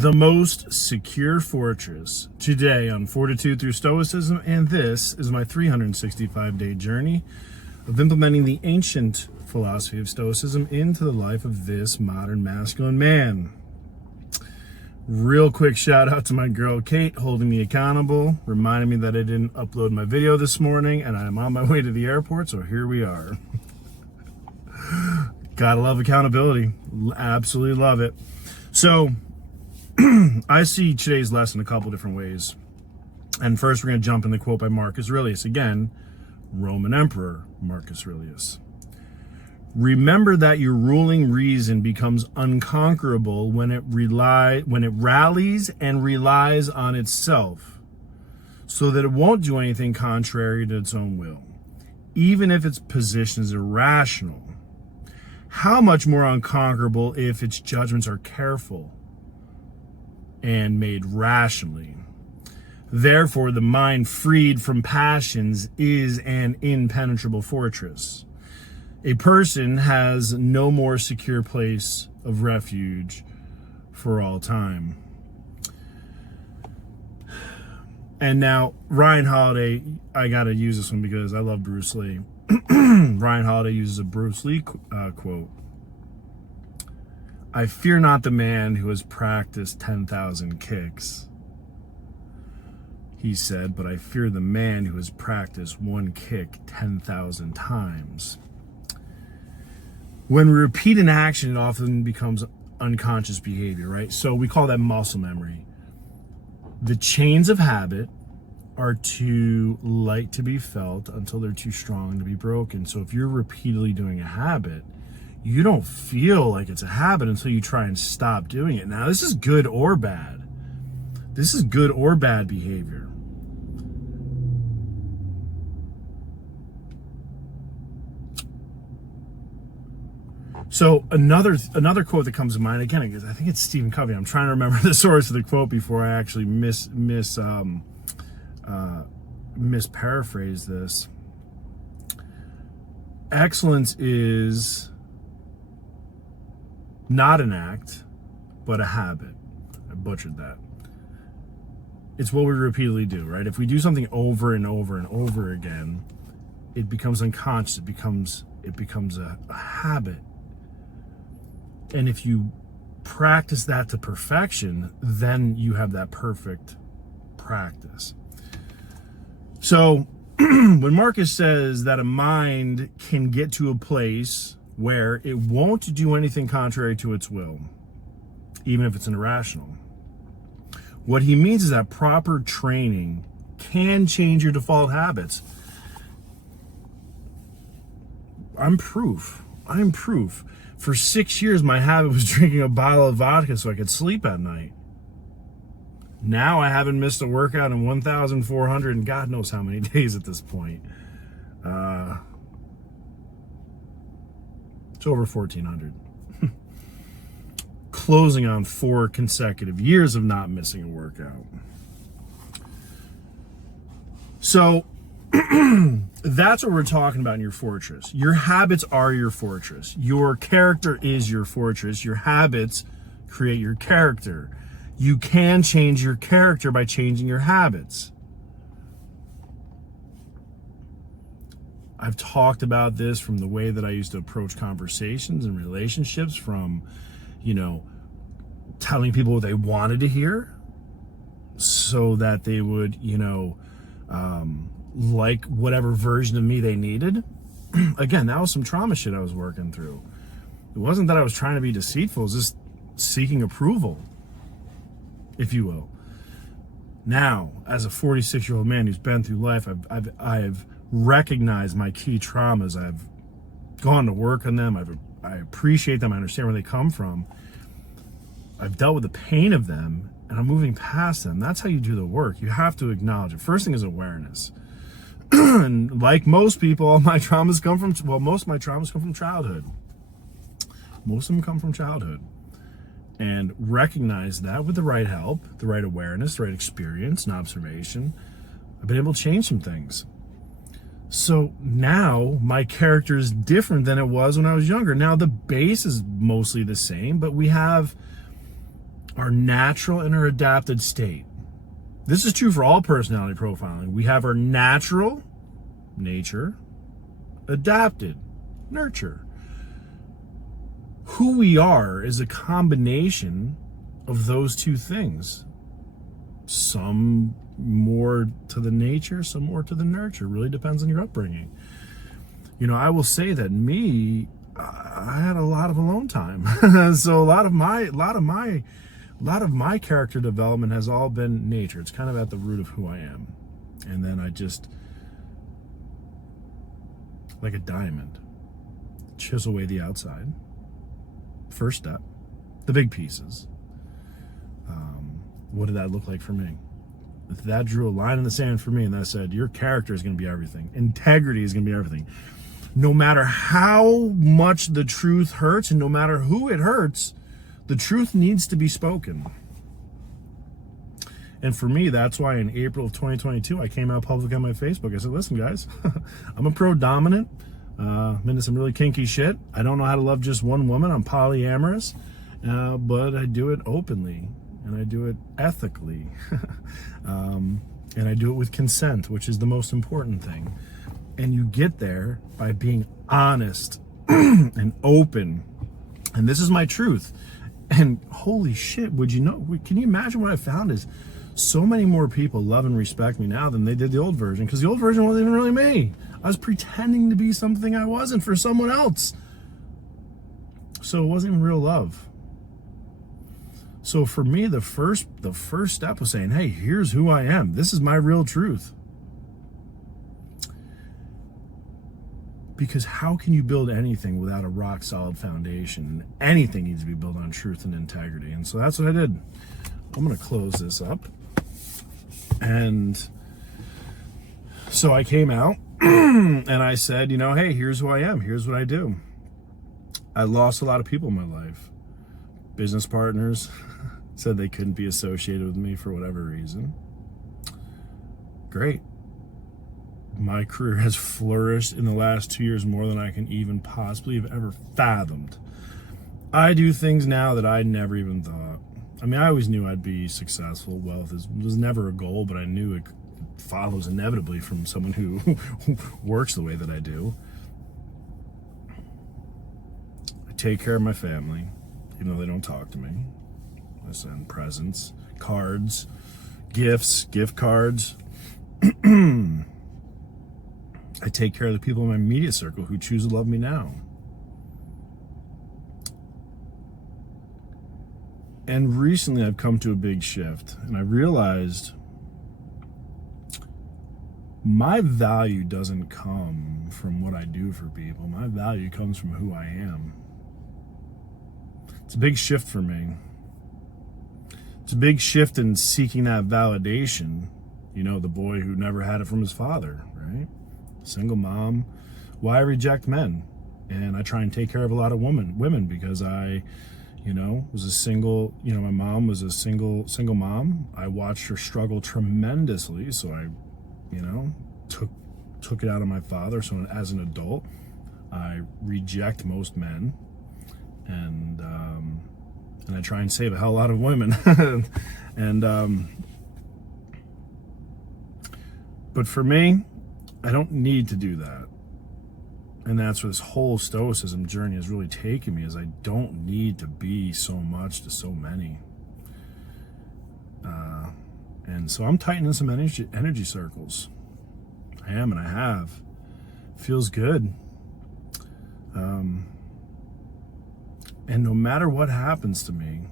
The most secure fortress today on Fortitude through Stoicism, and this is my 365-day journey of implementing the ancient philosophy of Stoicism into the life of this modern masculine man. Real quick shout out to my girl Kate, holding me accountable, reminding me that I didn't upload my video this morning, and I'm on my way to the airport, so here we are. Gotta love accountability. Absolutely love it. So, I see today's lesson a couple different ways. And first, we're going to jump in the quote by Marcus Aurelius. Again, Roman Emperor Marcus Aurelius. Remember that your ruling reason becomes unconquerable when it rallies and relies on itself, so that it won't do anything contrary to its own will, even if its position is irrational. How much more unconquerable if its judgments are careful and made rationally. Therefore, the mind freed from passions is an impenetrable fortress. A person has no more secure place of refuge for all time. And now, Ryan Holiday, I gotta use this one because I love Bruce Lee. Ryan Holiday uses a Bruce Lee quote. I fear not the man who has practiced 10,000 kicks, he said, but I fear the man who has practiced one kick 10,000 times. When we repeat an action, it often becomes unconscious behavior, right? So we call that muscle memory. The chains of habit are too light to be felt until they're too strong to be broken. So if you're repeatedly doing a habit, you don't feel like it's a habit until you try and stop doing it. Now, this is good or bad. This is good or bad behavior. So another quote that comes to mind, again, I think it's Stephen Covey. I'm trying to remember the source of the quote before I actually misparaphrase this. Excellence is not an act, but a habit. I butchered that. It's what we repeatedly do, right? If we do something over and over and over again, it becomes unconscious. It becomes a habit. And if you practice that to perfection, then you have that perfect practice. So when Marcus says that a mind can get to a place where it won't do anything contrary to its will, even if it's irrational, what he means is that proper training can change your default habits. I'm proof. For 6 years, my habit was drinking a bottle of vodka so I could sleep at night. Now I haven't missed a workout in 1,400 and God knows how many days at this point. It's over 1,400. Closing on 4 consecutive years of not missing a workout. So that's what we're talking about in your fortress. Your habits are your fortress. Your character is your fortress. Your habits create your character. You can change your character by changing your habits. I've talked about this from the way that I used to approach conversations and relationships, from, telling people what they wanted to hear so that they would, like whatever version of me they needed. Again, that was some trauma shit I was working through. It wasn't that I was trying to be deceitful. It was just seeking approval, if you will. Now, as a 46-year-old man who's been through life, I've recognized my key traumas. I've gone to work on them. I appreciate them. I understand where they come from. I've dealt with the pain of them, and I'm moving past them. That's how you do the work. You have to acknowledge it. First thing is awareness. And like most people, all my traumas come from, most of my traumas come from childhood. Most of them come from childhood. And recognize that with the right help, the right awareness, the right experience and observation, I've been able to change some things. So now my character is different than it was when I was younger. Now the base is mostly the same, but we have our natural and our adapted state. This is true for all personality profiling. We have our natural nature, adapted nurture. Who we are is a combination of those two things. Some more to the nature, some more to the nurture. Really depends on your upbringing. You know, I will say that I had a lot of alone time. So a lot of my character development has all been nature. It's kind of at the root of who I am. And then I just, like a diamond, chisel away the outside. First step, the big pieces. What did that look like for me? That drew a line in the sand for me, and that said, your character is going to be everything. Integrity is going to be everything. No matter how much the truth hurts, and no matter who it hurts, the truth needs to be spoken. And for me, that's why in April of 2022, I came out public on my Facebook. I said, listen, guys, I'm a pro-dominant. I'm into some really kinky shit. I don't know how to love just one woman. I'm polyamorous, but I do it openly, and I do it ethically, and I do it with consent, which is the most important thing. And you get there by being honest and open. And this is my truth. And holy shit, would you know? Can you imagine what I found is so many more people love and respect me now than they did the old version, because the old version wasn't even really me. I was pretending to be something I wasn't for someone else. So it wasn't even real love. So for me, the first step was saying, hey, here's who I am. This is my real truth. Because how can you build anything without a rock solid foundation? Anything needs to be built on truth and integrity. And so that's what I did. I'm going to close this up. And so I came out and I said, you know, hey, here's who I am. Here's what I do. I lost a lot of people in my life. Business partners said they couldn't be associated with me for whatever reason. Great. My career has flourished in the last 2 years more than I can even possibly have ever fathomed. I do things now that I never even thought. I mean, I always knew I'd be successful. Wealth was never a goal, but I knew it follows inevitably from someone who works the way that I do. I take care of my family, even though they don't talk to me. I send presents, cards, gifts, gift cards. I take care of the people in my immediate circle who choose to love me now. And recently I've come to a big shift, and I realized my value doesn't come from what I do for people. My value comes from who I am. It's a big shift for me. It's a big shift in seeking that validation. You know, the boy who never had it from his father, right? Single mom. Why I reject men, and I try and take care of a lot of women because I, you know, was a single. You know, my mom was a single mom. I watched her struggle tremendously, so I, you know, took it out of my father. So as an adult, I reject most men, and I try and save a hell of a lot of women, but for me, I don't need to do that. And that's where this whole Stoicism journey has really taken me, is I don't need to be so much to so many. And so I'm tightening some energy circles. I am, and I have. Feels good. And no matter what happens to me,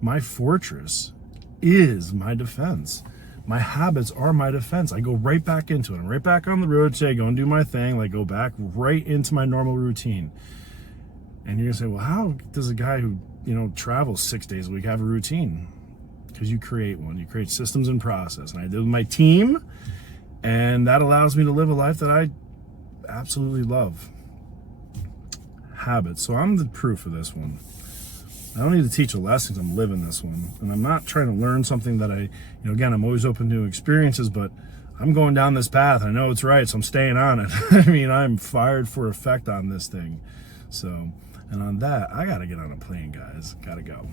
my fortress is my defense. My habits are my defense. I go right back into it. I'm right back on the road today, go and do my thing, like go back right into my normal routine. And you're gonna say, well, how does a guy who, you know, travels 6 days a week have a routine? Because you create one. You create systems and process. And I do with my team, and that allows me to live a life that I absolutely love. Habits. So I'm the proof of this one. I don't need to teach a lesson, I'm living this one. And I'm not trying to learn something that you know, again, I'm always open to experiences, but I'm going down this path. I know it's right, so I'm staying on it. I mean, I'm fired for effect on this thing. So, and on that, I gotta get on a plane, guys. Gotta go.